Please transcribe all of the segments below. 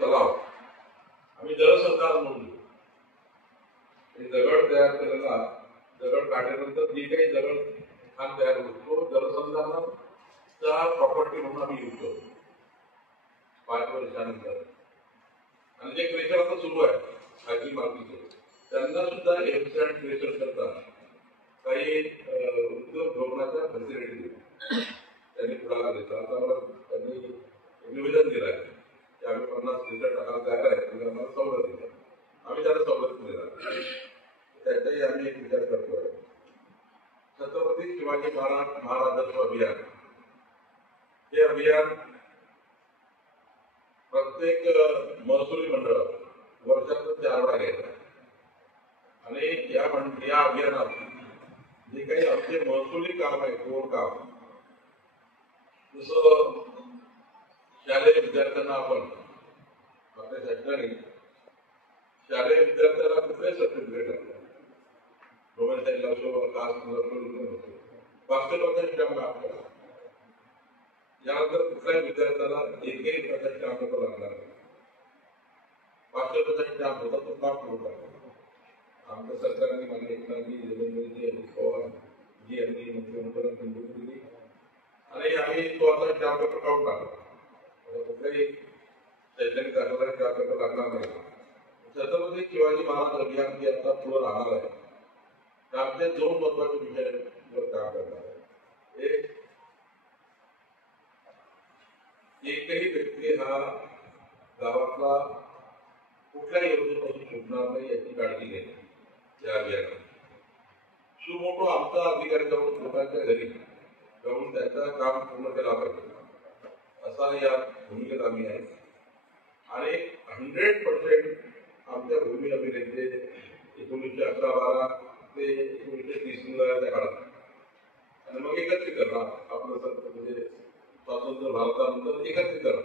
तलाव आम्ही जलसंधारण म्हणून दगड तयार केलेला, दगड काढल्यानंतर जे काही दगड खान तयार होतो जलसंधारणाचा प्रॉपर्टी म्हणून आम्ही यूज करतो 5 वर्षानंतर. आणि जे क्रेशर आता सुरू आहे खाजगी मालकीचे, त्यांना सुद्धा एफसेंट क्रेशर करतात काही उद्योग धोरणाच्या फॅसिलिटी देतो. त्यांनी पुढाकार घेतला. आता मला त्यांनी निवेदन दिलं आहे की आम्ही 50 लिटर टाकायला तयार आहे, म्हणजे आम्हाला सवलत दिली. आम्ही त्याला सवलत दिला, त्याचाही आम्ही एक विचार करतोय. छत्रपती शिवाजी महाराजत्व अभियान हे अभियान प्रत्येक महसुली मंडळ वर्षातून 4 वेळा घ्यायचं. आणि या अभियानात जे काही आमचे महसुली काम आहे, कोर काम, जसं शालेय विद्यार्थ्यांना आपण आपल्या शैक्षणिक शालेय विद्यार्थ्यांना कुठले सर्टिफिकेट आहे, डोमेसाईल असो, कास्ट असो, वास्तविक स्टॅम्प काम करा. यानंतर कुठल्याही विद्यार्थ्याला एकही प्रकारचे स्टॅम्प पेपर लागणार नाही. 500 रुपयाचा स्टॅम्प होता तो काम करून टाकला. आमच्या सरकारने मान्य एकनाथजी, देवेंद्रजी, अजित पवार जी यांनी मंत्रिमंडळात मंजूरी दिली आणि आम्ही तो आता स्टॅम्प पेपर काढून टाकला. कुठल्याही शैक्षणिक दाखला स्टॅम्प पेपर लागणार नाही. छत्रपती शिवाजी महाराज अभियान जे आता पुढे राहणार आहे, त्यामध्ये 2 महत्वाचे विषयावर काम करणार आहे. एकही व्यक्ती हा गावातला कुठल्याही योजनेपासून सुटणार नाही याची काळजी घेणे या अभियानात. सुमोठो आमचा अधिकारी जाऊन लोकांच्या घरी जाऊन त्याचं काम पूर्ण केला पाहिजे असा या भूमिकेत आम्ही आहे. आणि 100% आमच्या भूमी अभिनेते 1911-12 ते 1930 त्या काळात आणि मग एकत्रीकरण आपलं म्हणजे स्वातंत्र्य भारतानंतर एकत्रीकरण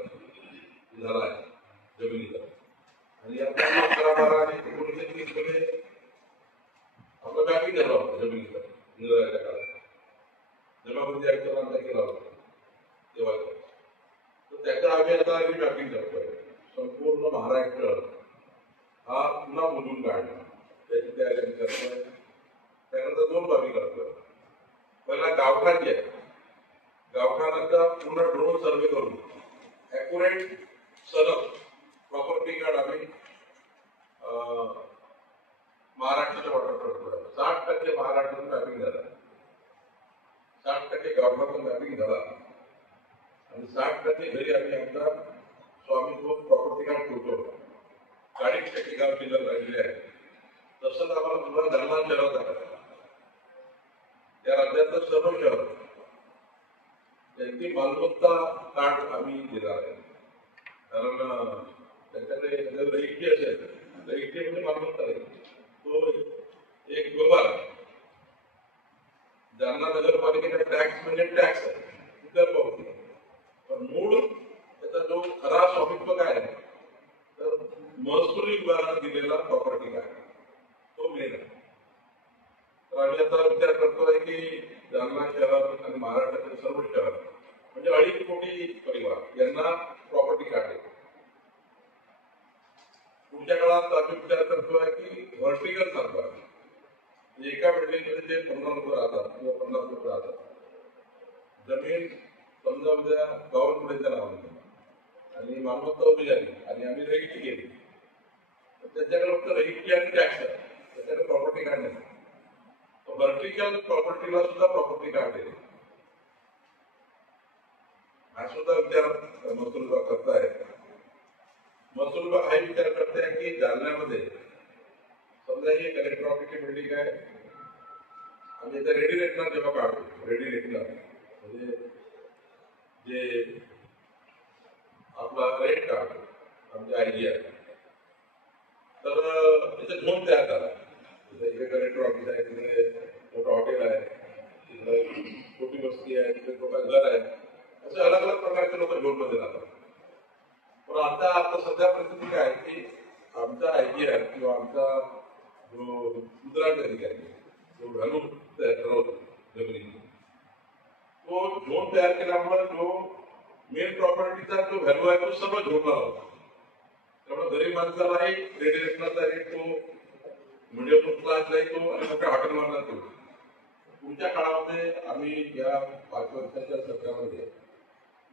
झालं आहे जमिनीचं. आणि या 11-12 आणि 1930 मध्ये आपलं मॅपिंग झालं होतं जमिनीचं इंग्रजाच्या काळात. जमाबंदी आयुक्तांना आमचा केला होता तेव्हा. तर त्याच्या आम्ही आता मॅपिंग करतोय. संपूर्ण महाराष्ट्र हा पुन्हा मोजून काढला त्याची तयारी आम्ही करतोय. त्यानंतर 2 बाबी करतोय. पहिला गावठाण जे आहे, गावठाणाचा पूर्ण ड्रोन सर्वे करून ॲक्युरेट सलग प्रॉपर्टी कार्ड आम्ही महाराष्ट्राच्या वाटप करतोय. 60% महाराष्ट्रातून मॅपिंग झाला, 60% गावठाणातून मॅपिंग झाला आणि 60% घरी आम्ही आमचा स्वामित्व प्रॉपर्टी कार्ड ठेवतो. 40% गाव शिल्लक राहिलेले आहे. तसंच आम्हाला पुन्हा जालना शहरात आहे, त्या राज्यातलं सर्व शहर त्यांची मालमत्ता कार्ड आम्ही देणार आहे. कारण त्याच्याकडे रजिस्ट्री असेल, रजिस्ट्री म्हणजे मालमत्ता आहे, तो एक व्यवहार आहे. जालना नगरपालिकेचा टॅक्स म्हणजे टॅक्स आहे, इतर पावती. पण मूळ त्याचा जो खरा स्वामित्व काय आहे तर महसुली विभागाने दिलेला प्रॉपर्टी काय तो मेन आहे. तर आम्ही आता विचार करतोय की जालना शहर आणि महाराष्ट्रातील सर्व शहर म्हणजे 2.5 कोटी परिवार यांना प्रॉपर्टी कार्ड आहे. पुढच्या काळात आम्ही विचार करतोय की व्हर्टिकल सरकार एका बिल्डिंगमध्ये जे 15 लोक राहतात किंवा 50 लोक राहतात, जमीन समजा उद्या गव्हर्नमेंटच्या नावाने आणि मालमत्ता उभी झाली आणि आम्ही रजिस्ट्री केली तर त्याच्याकडे फक्त रजिस्ट्री आणि टॅक्स आहे, त्याच्याकडे प्रॉपर्टी कार्ड नाही. व्हर्टिकल प्रॉपर्टीला सुद्धा प्रॉपर्टी कार्ड आहे. हा सुद्धा विचार महसूल विभाग करताय. महसूल विभाग हा विचार करताय की जालन्यामध्ये समजा ही कलेक्टर ऑफिसची बिल्डिंग आहे, आम्ही इथे रेडी रेटनर जेव्हा काढतो, रेडी रेटनर म्हणजे जे आपला रेट काढतो आमची आयडिया, तर तिथे झोन तयार झाला. इथे कलेक्टर ऑफिस आहे, तिथे मोठं हॉटेल आहे, तिथे छोटी वस्ती आहे, तिथे छोटं घर आहे, असे अलग अलग प्रकारचे लोक झोनमध्ये राहतात. पण आता सध्या परिस्थिती काय आहे की आमचा आयडिया किंवा आमचा जो गुजरात अधिकारी जो व्हॅल्यू ठरवतो जमिनीचा, तो झोन तयार केल्यामुळे जो मेन प्रॉपर्टीचा जो व्हॅल्यू आहे तो सर्व झोनला होता. त्यामुळे गरीब माणसालाही रेडिएशनचा रेट तो मिडियम क्लासलाही तो आणि मोठ्या हॉटेलमधला तो. पुढच्या काळामध्ये आम्ही या 5 वर्षाच्या सत्रामध्ये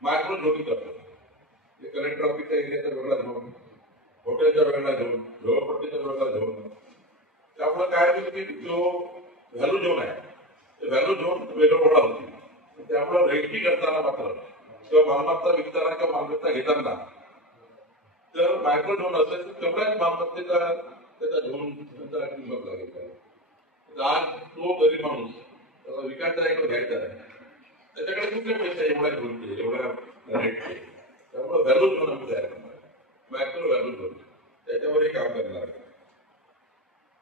मायक्रो झोनिंग करतो. कलेक्टर ऑफिसच्या एरियाचा वेगळा झोन, हॉटेलचा वेगळा झोन, झोपडपट्टीचा वेगळा झोन. त्यामुळे काय होतं की जो व्हॅल्यू झोन आहे ते व्हॅल्यू झोन वेगळा होती. त्यामुळे रेखी करताना मात्र किंवा मालमत्ता विकताना किंवा मालमत्ता घेताना तर मायक्रो झोन असेल तर तेवढ्याच मालमत्तेचा त्याचा झोनचा किंमत लागेल. आज तो गरीब माणूस त्याला विकायचा आहे किंवा घ्यायचा आहे त्याच्याकडे कुठले पैसे एवढ्या झोनचे एवढ्या रेटचे. त्यामुळे व्हॅल्यू झोन आम्ही तयार करणार, मायक्रो व्हॅल्यू झोन त्याच्यावरही काम करणार.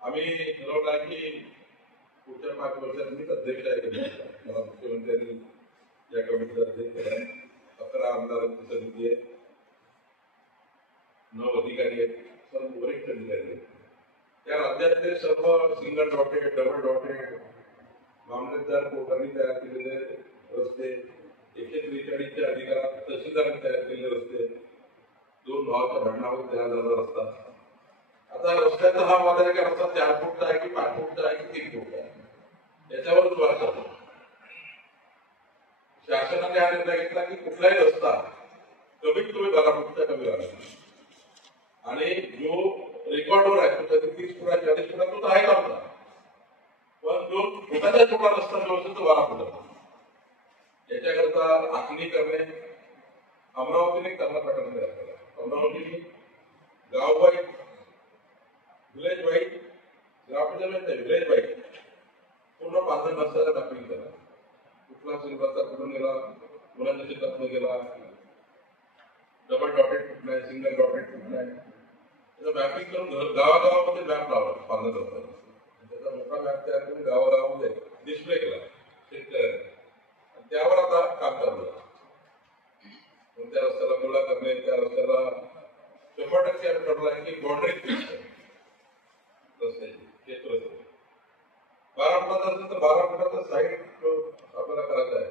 आम्ही ठरवला की पुढच्या 5 वर्षात मीच अध्यक्ष आहे. मला मुख्यमंत्र्यांनी या कमिटीचा अध्यक्ष केला. 11 आमदारांची समिती आहे, 9 अधिकारी आहेत, सर्व वरिष्ठ अधिकारी आहेत. त्या राज्यातले सर्व सिंगल डॉटेड, डबल डॉटेड मामलेदार कोर्टाने तयार केलेले रस्ते, 143 अधिकारात तहसीलदारांनी तयार केलेले रस्ते, 2 भावाच्या भांडणावर तयार झालेला रस्ता. आता रस्त्याचा हा वाद आहे की रस्ता 4 फूटचा आहे की 5 फूटचा आहे की 3 फूटचा आहे याच्यावरच वाद चालतो. शासनाने हा निर्णय घेतला की कुठलाही रस्ता कमीत कमी 12 फूटचा कमी झाला आणि जो रेकॉर्डवर आहे तो 30 फुटा 40 फुटा तो आहे नव्हता. पण जो छोटाचा छोटा रस्ता जो असेल तो 12 फुटाचा. याच्याकरता आखणी करणे अमरावतीने कर्नाटकाने तयार केला. अमरावतीने गाव वाईज, विलेज वाईज, ग्रामपंचायत नाही विलेज वाईज पूर्ण 5 रस्त्याला मॅपिंग केला. कुठला रस्ता कुठून गेला, मुलांच्या शेतातून गेला, डबल डॉटेड कुठला आहे, सिंगल डॉटेड कुठला आहे, त्याचं मॅपिंग करून गावागावामध्ये मॅप लावला 5 रस्त्याला. त्याचा मोठा मॅप तयार करून गावागावामध्ये डिस्प्ले केला शेतकऱ्यांनी. त्यावर आता काम चालू आहे. कोणत्या रस्त्याला गोळा करणे, त्या रस्त्याला 100% आम्ही ठरवलं आहे की बाउंड्री फिक्स आहे रस्त्याची, क्षेत्र 12 फुटाचा असेल तर 12 फुटाचा साईड आपल्याला करायचा आहे.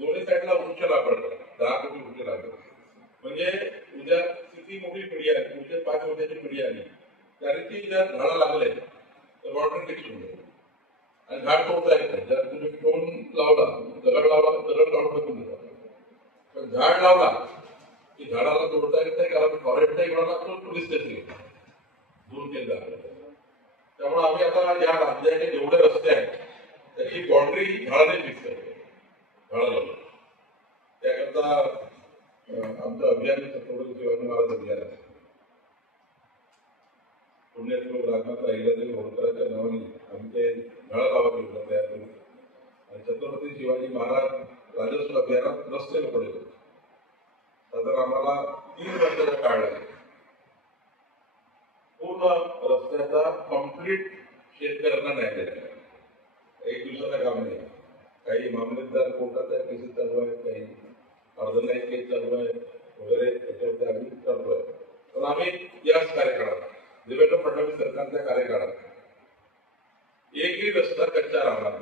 दोन्ही साईडला उंच लागवड 10 फूट उंच लागवड. म्हणजे उद्या किती मोठी पिढी आहे, पुढचे 5 वर्षाची पिढी आली तरी ती जर झाडं लागले तर बाउंड्री फिक्स होऊन जाईल. आणि झाड तोडता येत नाही. जर तुम्ही टोन लावला, दगड लावला तर दगड काढून फेकून देतात. पण झाड लावला की झाडाला तोडता येत नाही, कारण फॉरेस्टचा इकडला तो पोलीस स्टेशन दूर केला. त्यामुळे आम्ही आता या राज्याचे जेवढे रस्ते आहेत त्याची बाउंड्री झाडाने फिक्स करतो, झाडं लावतो. त्याकरता आमचं अभियान छत्रपती शिवाजी महाराज अभियान आहे. पुण्यातील राजमाता अहिल्यादेवी होळकरांच्या नावाने आम्ही ते झाडं लावायची योजना तयार करू. आणि छत्रपती शिवाजी महाराज राजस्व अभियानात रस्ते पडले. साधारण आम्हाला 3 वर्षाचा काळ लागेल. पूर्ण रस्त्याचा कम्प्लीट शेतकऱ्यांना न्याय द्यायचा. 1 दिवसाचं काम नाही. काही मामलेदार कोर्टाच्या केसेस चालू आहेत, काही अर्धन्यायी केस चालू आहे वगैरे, त्याच्यावरती आम्ही करतोय. पण आम्ही याच कार्यकाळात देवेंद्र फडणवीस सरकारच्या कार्यकाळात एकही रस्ता कच्चा राहणार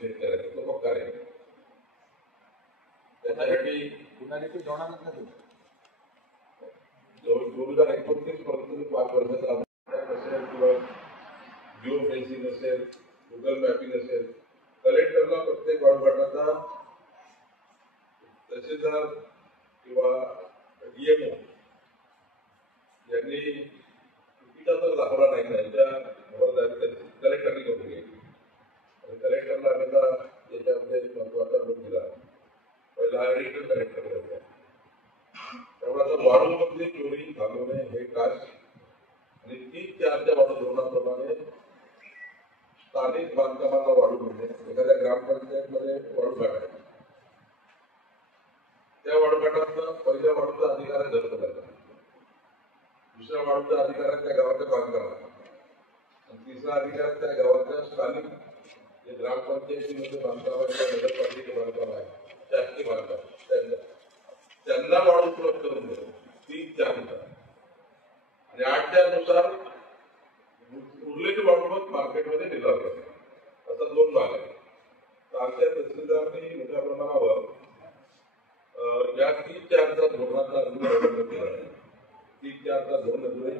शेतकऱ्याचा, तो पक्का आहे. त्याच्यासाठी 2029 पर्यंत 5 वर्षाचा असेल किंवा जिओ फेन्सिंग असेल, गुगल मॅपिंग असेल, कलेक्टरला प्रत्येक वार्डगटाचा तहसीलदार किंवा डीएमओ यांनी चुकीचा तर दाखवला नाही, त्यांच्या खबरदारी कलेक्टरने करून घ्यायची. आणि कलेक्टरला आम्हाला याच्यामध्ये महत्वाचा रोल दिला. पहिला ऍडिशनल कलेक्टर होता. त्यामुळे आता वाढूमध्ये चोरी थांबवणे हे कार्य आणि 3-4च्या वाढू धोरणाप्रमाणे स्थानिक बांधकामाला वाढू मिळणे. एखाद्या ग्रामपंचायतमध्ये वाढू काढायची, त्या वाढूघाटातनं पहिल्या वाढूचा अधिकार आहे जप्त करायचा, दुसऱ्या वाढूचा अधिकार आहे त्या गावाच्या बांधकामाला, आणि तिसरा अधिकार त्या गावाच्या स्थानिक जे ग्रामपंचायतीमध्ये बांधकाम आहे, त्या नगरपालिकेचे बांधकाम आहे, शासकीय बांधकाम त्यांना वाढ उपलब्ध करून देतो 3-4 नुसार. आणि 8च्या नुसार उरलेली वाढ मग मार्केटमध्ये लिलाव करतात. असा 2 भाग आहे. तर आमच्या तहसीलदारांनी मोठ्या प्रमाणावर या 3-4चा धोरणाचा अवलंब केला आहे. 3-4 तास धरून अजूनही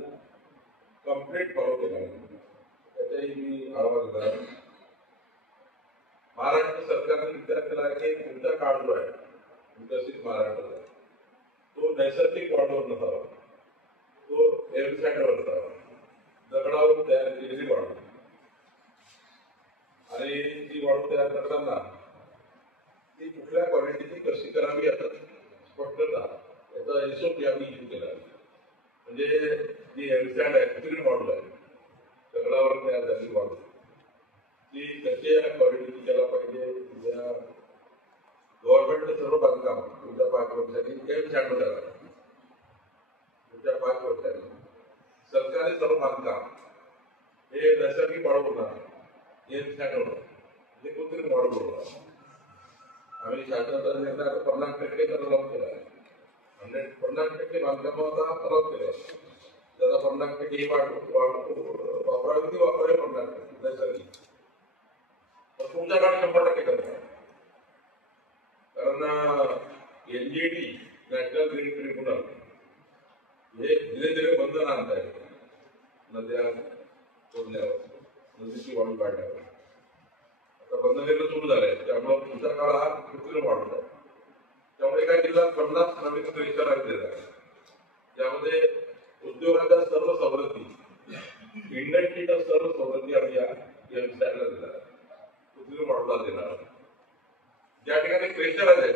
कम्प्लीट फॉलो केला नाही. त्याचाही मी आढावा घेतला. महाराष्ट्र सरकारने विचार केला की पुढचा काळ जो आहे विकसित महाराष्ट्राचा तो नैसर्गिक वाढवर नसावा, तो एअरसॅटवर असावा, दगडावरून तयार केलेली वाढ. आणि ती वाढू तयार करताना ती कुठल्या क्वालिटीची कशी करावी याचा स्पष्टता याचा हिशोब यावी इश्यू केला. म्हणजे जी एअरसॅट ऍक्च्युअली वाढू आहे दगडावर तयार झालेली वाढू ती कशा क्वालिटीची केला पाहिजे. उद्या गव्हर्नमेंटचं सर्व बांधकाम पुढच्या 5 वर्षांनी एअरसॅटवर झाला. पुढच्या 5 वर्षांनी सरकारी सर्व बांधकाम हे नैसर्गिक वाढ होणार एअरसॅटवर म्हणजे कृत्रिम वाढ होणार. आम्ही शासनाचा निर्णय 50% करायला केला आहे. 50% बांधकामाचा फरक केला. त्याचा 50% ही वापरावी ती वापरावी 50% नैसर्गिक. तर तुमच्या काळात 100% करतात. कारण NGT नॅशनल ग्रीन ट्रिब्युनल हे धीरे धीरे बंधन आणत आहे. नद्या तोडल्यावर नदीची वाढू काढल्यावर आता बंधन सुरू झालंय. त्यामुळे पुढचा काळ हा कृत्रिम वाढत आहे. त्यामुळे काय जिल्ह्यात 50 नवीन इशारा दिलेला आहे. त्यामध्ये उद्योगाच्या सर्व सवलती इंडस्ट्रीच्या सर्व सवलती आम्ही या एअरसॅटला दिला कृत्रिम वाढूला देणार. ज्या ठिकाणी क्रेशर आहेत